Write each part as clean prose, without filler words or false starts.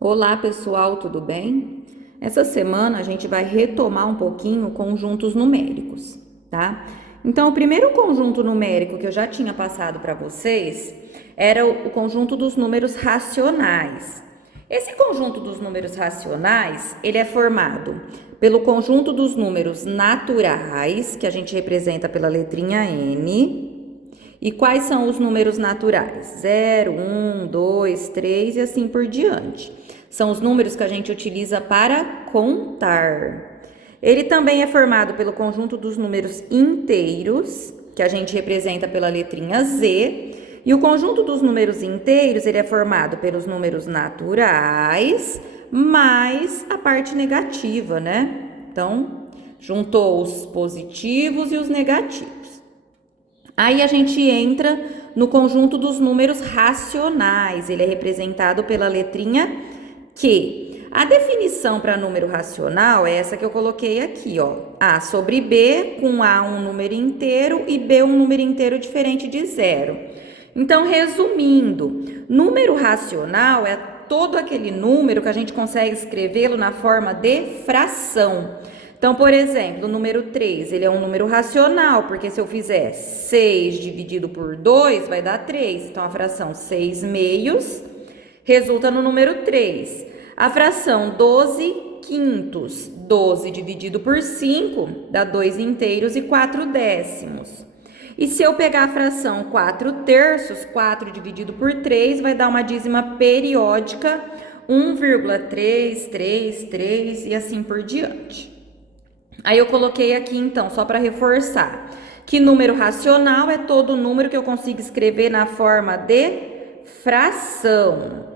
Olá pessoal, tudo bem? Essa semana a gente vai retomar um pouquinho conjuntos numéricos, tá? Então, o primeiro conjunto numérico que eu já tinha passado para vocês era o conjunto dos números racionais. Esse conjunto dos números racionais, ele é formado pelo conjunto dos números naturais, que a gente representa pela letrinha N. E quais são os números naturais? 0, 1, 2, 3 e assim por diante. São os números que a gente utiliza para contar. Ele também é formado pelo conjunto dos números inteiros, que a gente representa pela letrinha Z. E o conjunto dos números inteiros, ele é formado pelos números naturais, mais a parte negativa, né? Então, juntou os positivos e os negativos. Aí a gente entra no conjunto dos números racionais, ele é representado pela letrinha Q. A definição para número racional é essa que eu coloquei aqui, ó. A sobre B, com A um número inteiro e B um número inteiro diferente de zero. Então, resumindo, número racional é todo aquele número que a gente consegue escrevê-lo na forma de fração. Então, por exemplo, o número 3, ele é um número racional, porque se eu fizer 6 dividido por 2, vai dar 3. Então, a fração 6 meios resulta no número 3. A fração 12 quintos, 12 dividido por 5, dá 2 inteiros e 4 décimos. E se eu pegar a fração 4 terços, 4 dividido por 3, vai dar uma dízima periódica, 1,333 e assim por diante. Aí eu coloquei aqui, então, só para reforçar, que número racional é todo número que eu consigo escrever na forma de fração.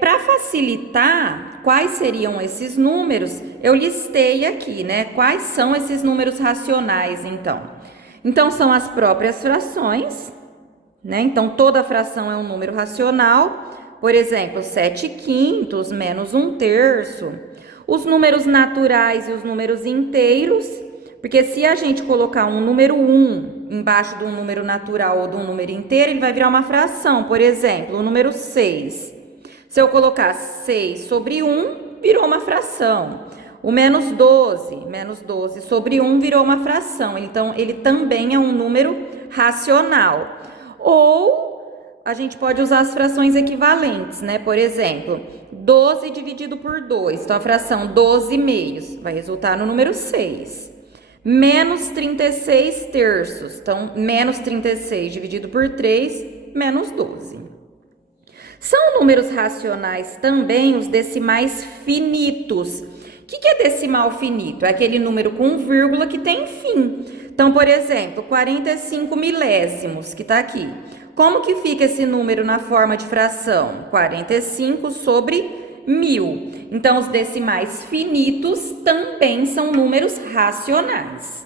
Para facilitar, quais seriam esses números? Eu listei aqui, né? Quais são esses números racionais, então? Então, são as próprias frações, né? Então, toda fração é um número racional. Por exemplo, 7 quintos menos 1 terço. Os números naturais e os números inteiros, porque se a gente colocar um número 1 embaixo de um número natural ou de um número inteiro, ele vai virar uma fração. Por exemplo, o número 6. Se eu colocar 6 sobre 1, virou uma fração. O menos 12 sobre 1 virou uma fração. Então, ele também é um número racional. Ou a gente pode usar as frações equivalentes, né? Por exemplo, 12 dividido por 2. Então, a fração 12 meios vai resultar no número 6. Menos 36 terços. Então, menos 36 dividido por 3, menos 12. São números racionais também os decimais finitos. O que é decimal finito? É aquele número com vírgula que tem fim. Então, por exemplo, 45 milésimos, que está aqui. Como que fica esse número na forma de fração? 45 sobre 1000. Então, os decimais finitos também são números racionais.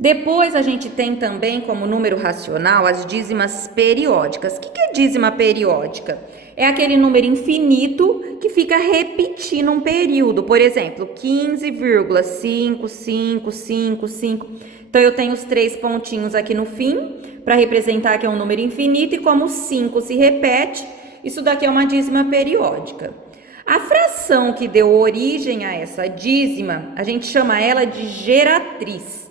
Depois, a gente tem também como número racional as dízimas periódicas. O que é dízima periódica? É aquele número infinito que fica repetindo um período. Por exemplo, 15,5555. Então, eu tenho os 3 pontinhos aqui no fim, para representar que é um número infinito, e como 5 se repete, isso daqui é uma dízima periódica. A fração que deu origem a essa dízima, a gente chama ela de geratriz.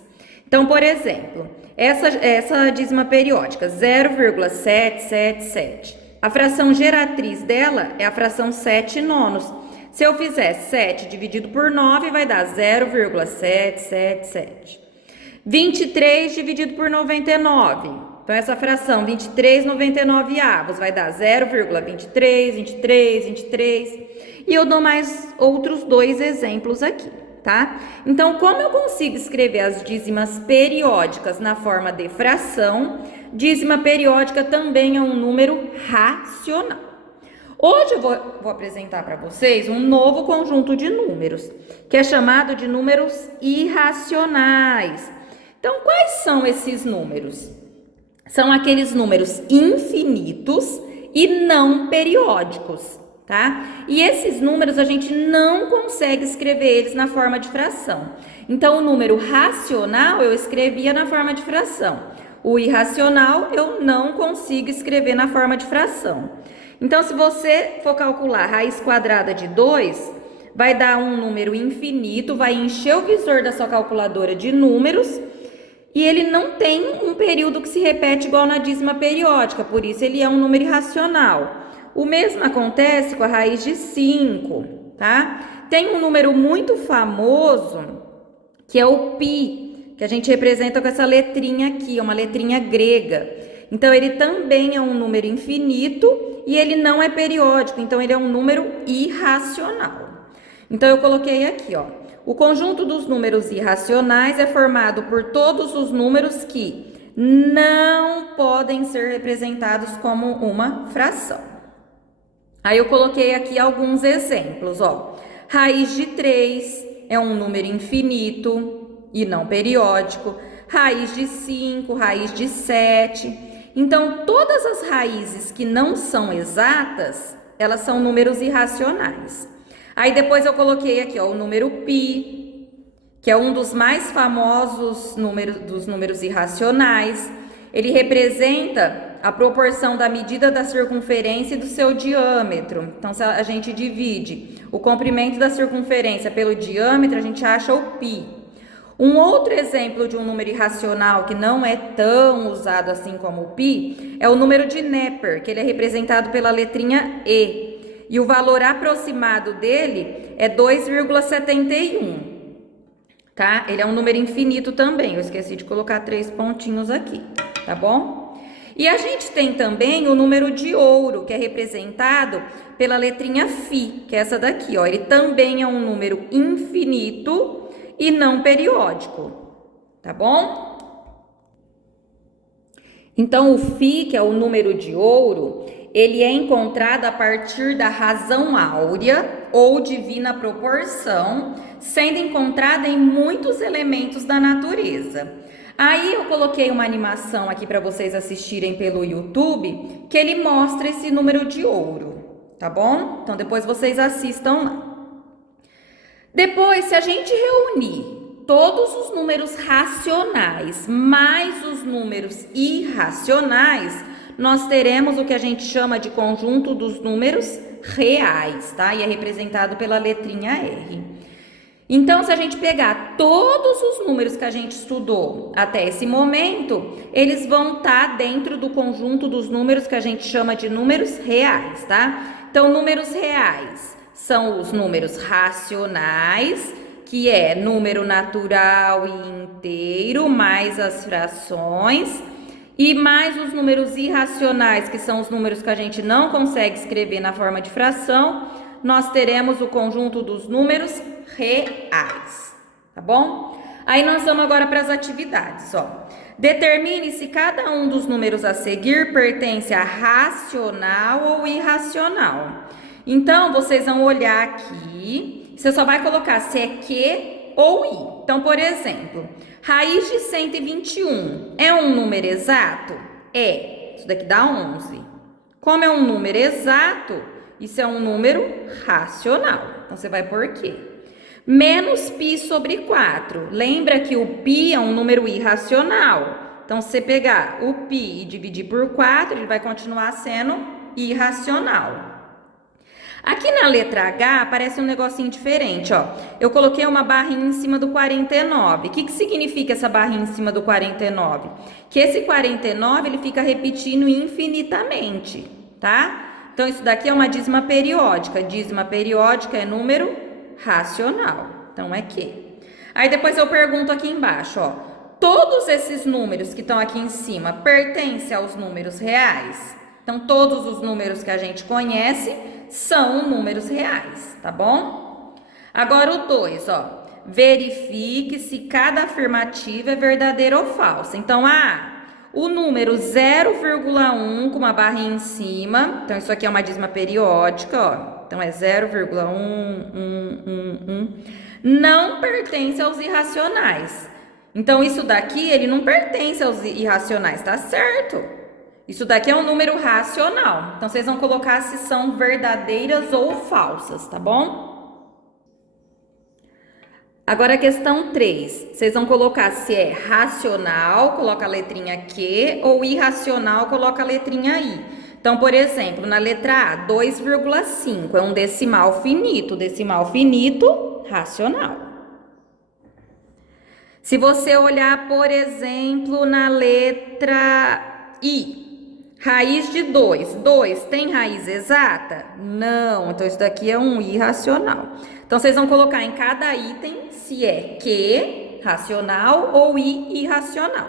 Então, por exemplo, essa dízima periódica, 0,777. A fração geratriz dela é a fração 7 nonos. Se eu fizer 7 dividido por 9, vai dar 0,777. 23 dividido por 99. Então, essa fração 23 99 avos vai dar 0,23, 23, 23. E eu dou mais outros 2 exemplos aqui, tá? Então, como eu consigo escrever as dízimas periódicas na forma de fração, dízima periódica também é um número racional. Hoje eu vou apresentar para vocês um novo conjunto de números, que é chamado de números irracionais. Então, quais são esses números? São aqueles números infinitos e não periódicos, tá? E esses números a gente não consegue escrever eles na forma de fração. Então, o número racional eu escrevia na forma de fração. O irracional eu não consigo escrever na forma de fração. Então, se você for calcular raiz quadrada de 2, vai dar um número infinito, vai encher o visor da sua calculadora de números, e ele não tem um período que se repete igual na dízima periódica, por isso ele é um número irracional. O mesmo acontece com a raiz de 5, tá? Tem um número muito famoso, que é o π, que a gente representa com essa letrinha aqui, uma letrinha grega. Então, ele também é um número infinito e ele não é periódico, então ele é um número irracional. Então, eu coloquei aqui, ó. O conjunto dos números irracionais é formado por todos os números que não podem ser representados como uma fração. Aí eu coloquei aqui alguns exemplos, ó. Raiz de 3 é um número infinito e não periódico. Raiz de 5, raiz de 7. Então, todas as raízes que não são exatas, elas são números irracionais. Aí depois eu coloquei aqui, ó, o número π, que é um dos mais famosos dos números irracionais. Ele representa a proporção da medida da circunferência e do seu diâmetro. Então, se a gente divide o comprimento da circunferência pelo diâmetro, a gente acha o π. Um outro exemplo de um número irracional que não é tão usado assim como o π é o número de Neper, que ele é representado pela letrinha E. E o valor aproximado dele é 2,71, tá? Ele é um número infinito também. Eu esqueci de colocar 3 pontinhos aqui, tá bom? E a gente tem também o número de ouro, que é representado pela letrinha Φ, que é essa daqui, ó. Ele também é um número infinito e não periódico, tá bom? Então, o Φ, que é o número de ouro, ele é encontrado a partir da razão áurea ou divina proporção, sendo encontrada em muitos elementos da natureza. Aí eu coloquei uma animação aqui para vocês assistirem pelo YouTube, que ele mostra esse número de ouro, tá bom? Então depois vocês assistam lá. Depois, se a gente reunir todos os números racionais mais os números irracionais, nós teremos o que a gente chama de conjunto dos números reais, tá? E é representado pela letrinha R. Então, se a gente pegar todos os números que a gente estudou até esse momento, eles vão estar dentro do conjunto dos números que a gente chama de números reais, tá? Então, números reais são os números racionais, que é número natural e inteiro, mais as frações, e mais os números irracionais, que são os números que a gente não consegue escrever na forma de fração, nós teremos o conjunto dos números reais, tá bom? Aí nós vamos agora para as atividades, ó. Determine se cada um dos números a seguir pertence a racional ou irracional. Então, vocês vão olhar aqui, você só vai colocar se é Q ou I. Então, por exemplo, raiz de 121 é um número exato? É. Isso daqui dá 11. Como é um número exato, isso é um número racional. Então, você vai por quê? Menos π sobre 4. Lembra que o π é um número irracional. Então, se você pegar o π e dividir por 4, ele vai continuar sendo irracional. Aqui na letra H aparece um negocinho diferente, ó. Eu coloquei uma barrinha em cima do 49. O que significa essa barrinha em cima do 49? Que esse 49 ele fica repetindo infinitamente, tá? Então, isso daqui é uma dízima periódica. Dízima periódica é número racional. Então, é Q. Aí, depois eu pergunto aqui embaixo, ó. Todos esses números que estão aqui em cima pertencem aos números reais? Então, todos os números que a gente conhece são números reais, tá bom? Agora o 2, ó. Verifique se cada afirmativa é verdadeira ou falsa. Então, o número 0,1 com uma barrinha em cima. Então, isso aqui é uma dízima periódica, ó. Então, é 0,1. Não pertence aos irracionais. Então, isso daqui, ele não pertence aos irracionais, tá certo? Isso daqui é um número racional. Então, vocês vão colocar se são verdadeiras ou falsas, tá bom? Agora, a questão 3. Vocês vão colocar se é racional, coloca a letrinha Q, ou irracional, coloca a letrinha I. Então, por exemplo, na letra A, 2,5 é um decimal finito racional. Se você olhar, por exemplo, na letra I, raiz de 2, 2 tem raiz exata? Não, então isso daqui é um irracional. Então, vocês vão colocar em cada item se é Q racional ou I irracional.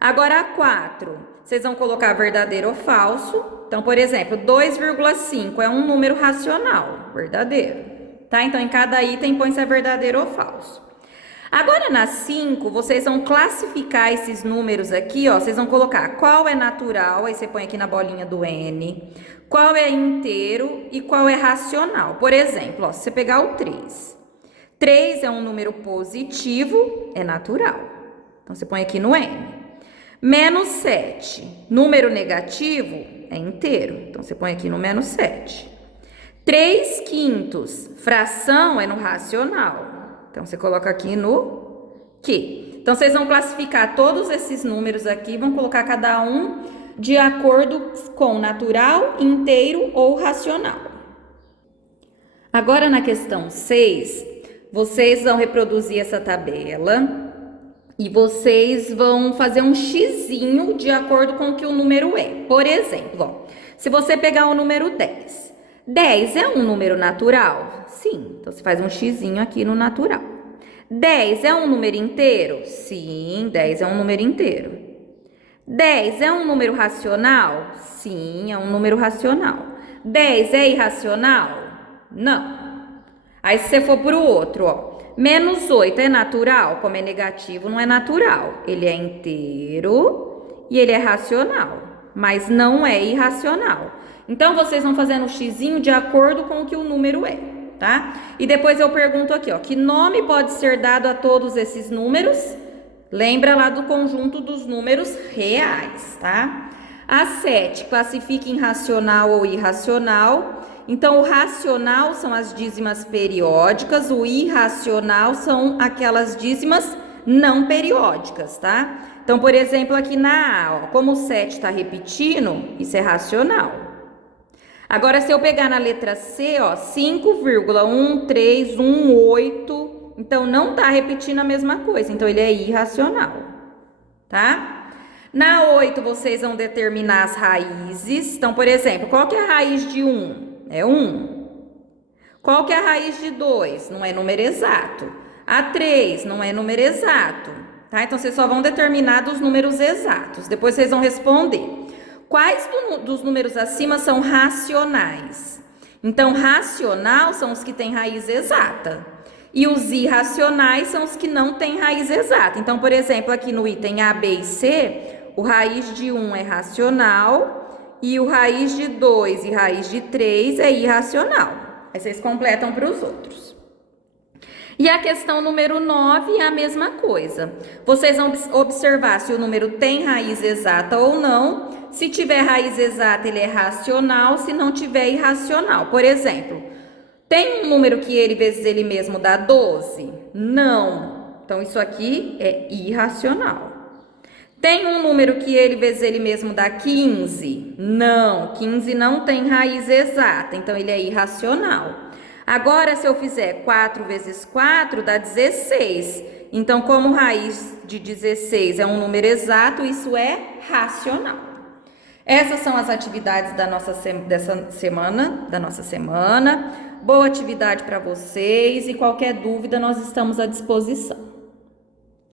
Agora, a 4, vocês vão colocar verdadeiro ou falso. Então, por exemplo, 2,5 é um número racional, verdadeiro. Tá? Então, em cada item põe se é verdadeiro ou falso. Agora, na 5, vocês vão classificar esses números aqui, ó. Vocês vão colocar qual é natural, aí você põe aqui na bolinha do N, qual é inteiro e qual é racional. Por exemplo, ó, se você pegar o 3. 3 é um número positivo, é natural. Então, você põe aqui no N. Menos 7, número negativo, é inteiro. Então, você põe aqui no menos 7. 3/5, fração, é no racional. Então, você coloca aqui no Q. Então, vocês vão classificar todos esses números aqui, vão colocar cada um de acordo com natural, inteiro ou racional. Agora, na questão 6, vocês vão reproduzir essa tabela e vocês vão fazer um xizinho de acordo com o que o número é. Por exemplo, ó, se você pegar o número 10, 10 é um número natural? Sim, então você faz um xizinho aqui no natural. 10 é um número inteiro? Sim, 10 é um número inteiro. 10 é um número racional? Sim, é um número racional. 10 é irracional? Não. Aí se você for para o outro, ó, menos 8 é natural? Como é negativo, não é natural. Ele é inteiro e ele é racional, mas não é irracional. Então, vocês vão fazendo o xizinho de acordo com o que o número é, tá? E depois eu pergunto aqui, ó, que nome pode ser dado a todos esses números? Lembra lá do conjunto dos números reais, tá? A 7, classifica em racional ou irracional. Então, o racional são as dízimas periódicas, o irracional são aquelas dízimas não periódicas, tá? Então, por exemplo, aqui na A, ó, como o 7 está repetindo, isso é racional. Agora, se eu pegar na letra C, ó, 5,1318, então não tá repetindo a mesma coisa, então ele é irracional, tá? Na 8, vocês vão determinar as raízes. Então, por exemplo, qual que é a raiz de 1? É 1. Qual que é a raiz de 2? Não é número exato. A 3 não é número exato, tá? Então, vocês só vão determinar dos números exatos. Depois vocês vão responder. Quais dos números acima são racionais? Então, racional são os que têm raiz exata. E os irracionais são os que não têm raiz exata. Então, por exemplo, aqui no item A, B e C, o raiz de 1 é racional e o raiz de 2 e raiz de 3 é irracional. Aí vocês completam para os outros. E a questão número 9 é a mesma coisa. Vocês vão observar se o número tem raiz exata ou não. Se tiver raiz exata, ele é racional. Se não tiver, irracional. Por exemplo, tem um número que ele vezes ele mesmo dá 12? Não. Então, isso aqui é irracional. Tem um número que ele vezes ele mesmo dá 15? Não. 15 não tem raiz exata. Então, ele é irracional. Agora, se eu fizer 4 vezes 4, dá 16. Então, como raiz de 16 é um número exato, isso é racional. Essas são as atividades da nossa semana. Boa atividade para vocês e qualquer dúvida nós estamos à disposição.